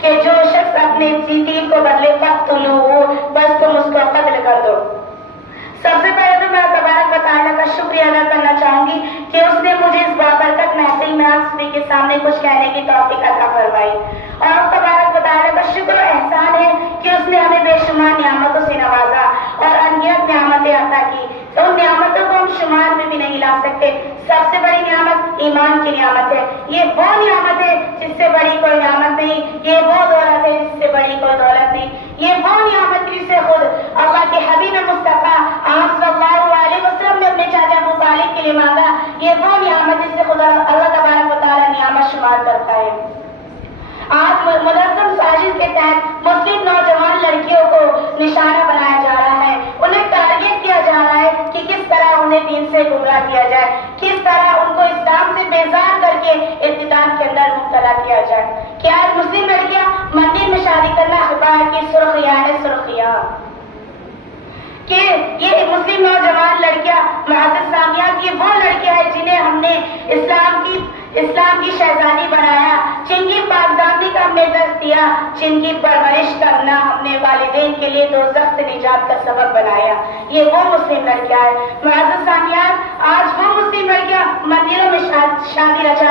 کہ جو شخص اپنے تیر کو بدلے فقتلوہ، بس تم اس کو قتل کر دو۔ سب سے پہلے تو میں تبارک و تعالیٰ کا شکریہ ادا کرنا چاہوں گی کہ اس نے مجھے اس بابرکت محفل میں آپ سبھی کے سامنے کچھ کہنے کی توفیق عطا فرمائی، اور تبارک و تعالیٰ کا شکر و احسان ہے کہ اس نے ہمیں بے شمار نعمتوں سے نوازا اور انگیت نعمتیں عطا کی۔ تو ان نعمتوں کو ہم شمار میں بھی نہیں لا سکتے۔ سب سے بڑی نعمت ایمان کی نعمت ہے۔ یہ وہ نعمت ہے جس سے بڑی کوئی نعمت نہیں، یہ وہ دولت ہے جس سے بڑی کوئی دولت نہیں، یہ وہ نعمت ہے جسے خود اللہ کے حبیب مصطفیٰ آپ صلی اللہ علیہ وسلم نے اپنے چاچا ابو طالب کے لیے مانگا۔ یہ وہ نعمت جس سے خدا اللہ تبارک و تعالیٰ نعمت شمار کرتا ہے۔ آج ملزم سازش کے تحت مسلم نوجوان لڑکیوں کو نشانہ بنایا جا رہا ہے، انہیں ٹارگیٹ کیا جا رہا ہے کہ کس طرح انہیں دین سے گمراہ کیا جائے، کس طرح ان کو اسلام سے بیزار کر کے ارتداد کے اندر مبتلا کیا جائے۔ کیا مسلم لڑکیاں مندر میں شادی کرنا اخبار کی سرخیاں ہے، سرخیاں کہ یہ مسلم نوجوان لڑکیاں معزز سامیات، یہ وہ لڑکیاں ہیں جنہیں ہم نے اسلام کی شہزادی بنایا، جن کی پاکدامنی کا ہم نے درس دیا، جن کی پرورش کرنا ہم نے والدین کے لیے دوزخ سے نجات کا سبب بنایا۔ یہ وہ مسلم لڑکیاں ہیں معزز سامیات، آج وہ مسلم لڑکیاں مندروں میں شادی رچا